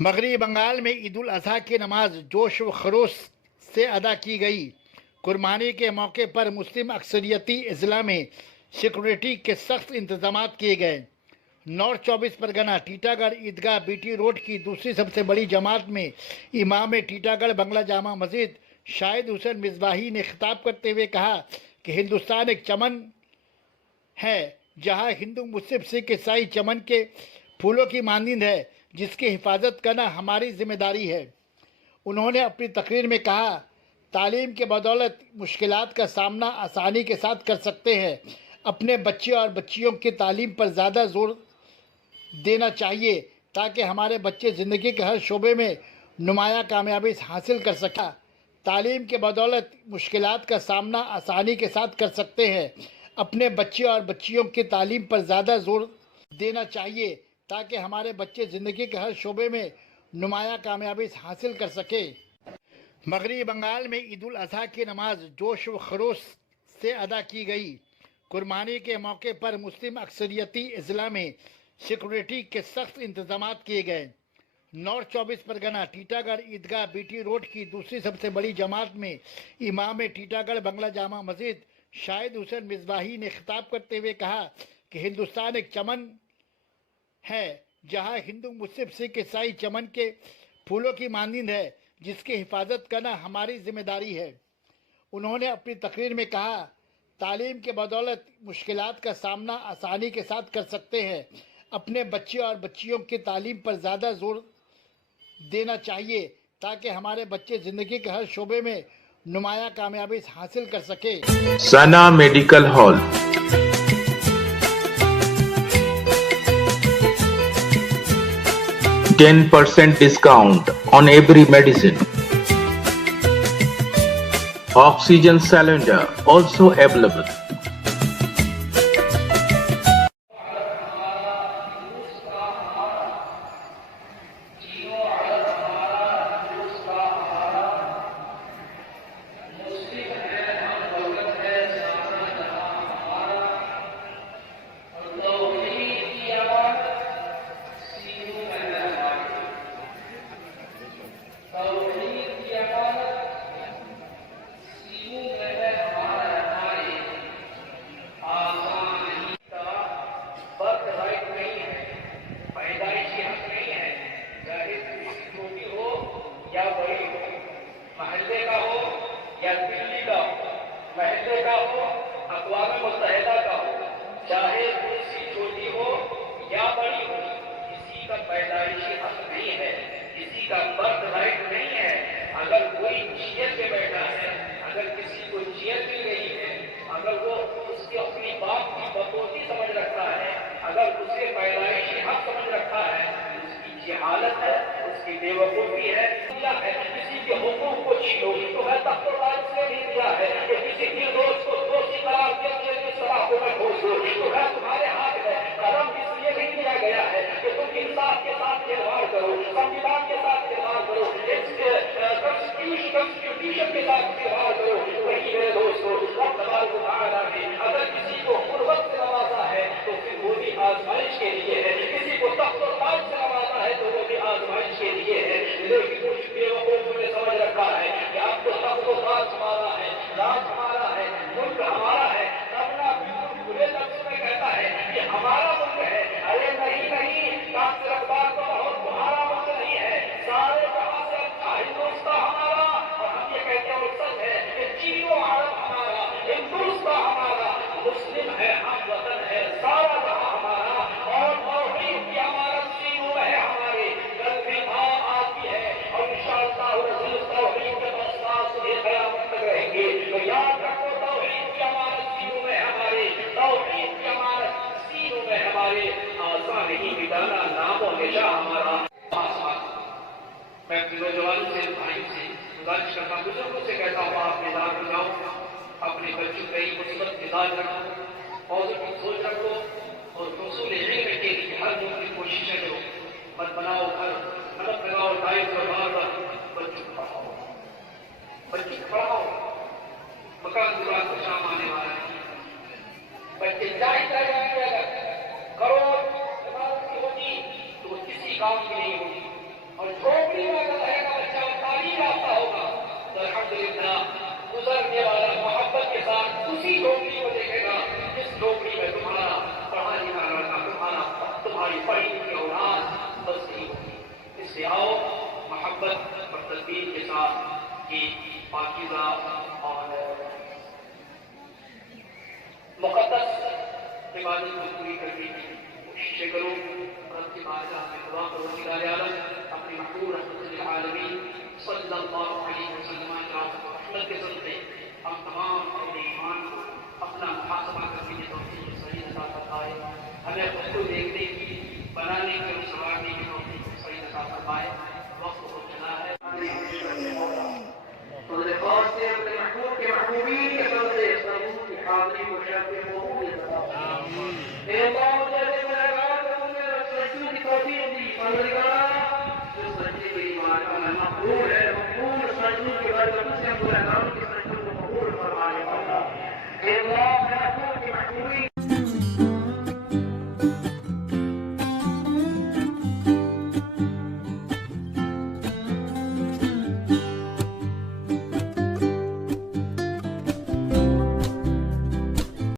مغربی بنگال میں عید الاضحیٰ کی نماز جوش و خروش سے ادا کی گئی۔ قربانی کے موقع پر مسلم اکثریتی اضلاع میں سیکورٹی کے سخت انتظامات کیے گئے۔ نارتھ 24 پرگنہ ٹیٹا گڑھ عیدگاہ بیٹی روڈ کی دوسری سب سے بڑی جماعت میں امام ٹیٹا گڑھ بنگلہ جامع مسجد شاہد حسین مصباحی نے خطاب کرتے ہوئے کہا کہ ہندوستان ایک چمن ہے جہاں ہندو مسلم سکھ عیسائی چمن کے پھولوں کی مانند ہے جس کی حفاظت کرنا ہماری ذمہ داری ہے۔ انہوں نے اپنی تقریر میں کہا، تعلیم کے بدولت مشکلات کا سامنا آسانی کے ساتھ کر سکتے ہیں۔ اپنے بچے اور بچیوں کی تعلیم پر زیادہ زور دینا چاہیے تاکہ ہمارے بچے زندگی کے ہر شعبے میں نمایاں کامیابی حاصل کر سکیں۔ تعلیم کے بدولت مشکلات کا سامنا آسانی کے ساتھ کر سکتے ہیں۔ اپنے بچے اور بچیوں کی تعلیم پر زیادہ زور دینا چاہیے تاکہ ہمارے بچے زندگی کے ہر شعبے میں نمایاں کامیابی حاصل کر سکیں۔ مغربی بنگال میں عید الاضحیٰ کی نماز جوش و خروش سے ادا کی گئی۔ قربانی کے موقع پر مسلم اکثریتی اضلاع میں سیکورٹی کے سخت انتظامات کیے گئے۔ نارتھ 24 پرگنہ ٹیٹا گڑھ عیدگاہ بیٹی روڈ کی دوسری سب سے بڑی جماعت میں امام ٹیٹا گڑھ بنگلہ جامع مسجد شاہد حسین مصباحی نے خطاب کرتے ہوئے کہا کہ ہندوستان ایک چمن ہے جہاں ہندو مسلم سکھ عیسائی چمن کے پھولوں کی مانند ہے جس کی حفاظت کرنا ہماری ذمہ داری ہے۔ انہوں نے اپنی تقریر میں کہا، تعلیم کے بدولت مشکلات کا سامنا آسانی کے ساتھ کر سکتے ہیں۔ اپنے بچے اور بچیوں کی تعلیم پر زیادہ زور دینا چاہیے تاکہ ہمارے بچے زندگی کے ہر شعبے میں نمایاں کامیابی حاصل کر سکیں۔ Sana Medical Hall. 10% discount on every medicine. Oxygen cylinder also available. محلے کا ہو یا دلی کا ہو، محلے کا ہو، اقوام متحدہ کا ہو، چاہے کرسی چھوٹی ہو یا بڑی ہو، کسی کا پیدائشی حق نہیں ہے، کسی کا برتھ رائٹ نہیں ہے۔ اگر کوئی جیت پہ بیٹھا ہے، اگر کسی کو جیت مل گئی ہے، اگر وہ اس کی اپنی باپ کی بپوتی سمجھ رکھتا ہے، اگر اسے پیدائشی حق سمجھ رکھا ہے، اس کی جہالت ہے، اس کی بے وقوفی ہے۔ کسی کے حقوق کو چھینو تو ہے تخت و تاج سے نہیں دیا ہے کہ کسی کے دوست کو دوستی قرار دیا کہ سلاخوں میں گھوس دو تو ہے تمہارے ہاتھ میں۔ قلم اس لیے نہیں دیا گیا ہے کہ تم انصاف کے ساتھ کردار کرو، سنویدھان کے ساتھ کردار کرو، کانسٹیٹیوشن کے ساتھ کردار کرو۔ وہی میرے دوستو رب تبارک و تعالیٰ نے اگر کسی کو قربت سے نوازا ہے تو پھر وہ بھی آزمائش کے لیے ہے، کسی کو تخت و تاج سے نوازا ہے تو وہ بھی آزمائش کے لیے ہے۔ لیکن کچھ بے وقوفوں نے سمجھ رکھا ہے کہ اب تو تخت و تاج ہمارا ہے، راج ہمارا ہے، ملک ہمارا ہے۔ اپنا برے لفظ میں کہتا ہے کہ ہمارا ملک ہے۔ ارے نہیں نہیں، تاج اخبار تو بہت تمہارا ملک نہیں ہے، سارے جہاں سے اچھا ہندوستان ہمارا۔ اور ہم یہ کہتے ہیں وہ سچ ہے کہ چینو عرب ہمارا، ہندوستان ہمارا، مسلم ہے، ہم وطن ہے، سارا جہاں ہمارا۔ اور توحید کی عمارت سینوں میں ہے ہمارے، کل بھی ماں آتی ہے اور انشاءاللہ توحید کے بساس سے قیامت تک رہیں گے۔ تو یاد رکھو توحید کی عمارت سینوں میں ہمارے، توحید کی عمارت سینوں میں ہمارے، آسان نہیں مٹانا نام و نشاں ہمارا۔ میں اپنے نوجوانوں سے، بھائیوں سے گزارش کرتا ہوں، بزرگوں سے کہتا ہوں، آپ مزاج بناؤ، اپنے بچوں کا ایک مثبت مزاج رکھو، پازیٹو سوچ رکھو اور حصول علم کے لیے ہر ممکن کوششیں کرو۔ مت بناؤ گھر، نمک لگاؤ ٹائم پر بار بار، بچوں کو پڑھاؤ، بچوں کو پڑھاؤ۔ مکان دوران کو شام آنے والا ہے، بچے چاہے اگر کروڑ عمارت کی ہوتی تو وہ کسی کام کی نہیں ہوتی، اور کی پاکیزہ اور مقدس عبادت کو پوری کرنے کی کوششیں کروں. رب کی بارگاہ میں دعا کرو پروردگار عالم اپنے محبوب رحمت للعالمین صلی اللہ علیہ وسلم کی رحمت کے صدقے ہم تمام اپنے ایمان کو اپنا محاسبہ کرنے کی توفیق صحیح عطا فرمائے. ہمیں خود کو دیکھنے کی بنانے کی اور سنوارنے کی توفیق صحیح عطا فرمائے. وقت ہو چلا ہے تو خاص سے اپنے محبوب کے محبوبین کے صدقے ضرور کی حاضری کو شرف قبولیت عطا فرمائے. اے اللہ مجھے میرا کام کرنے کی توفیق دی.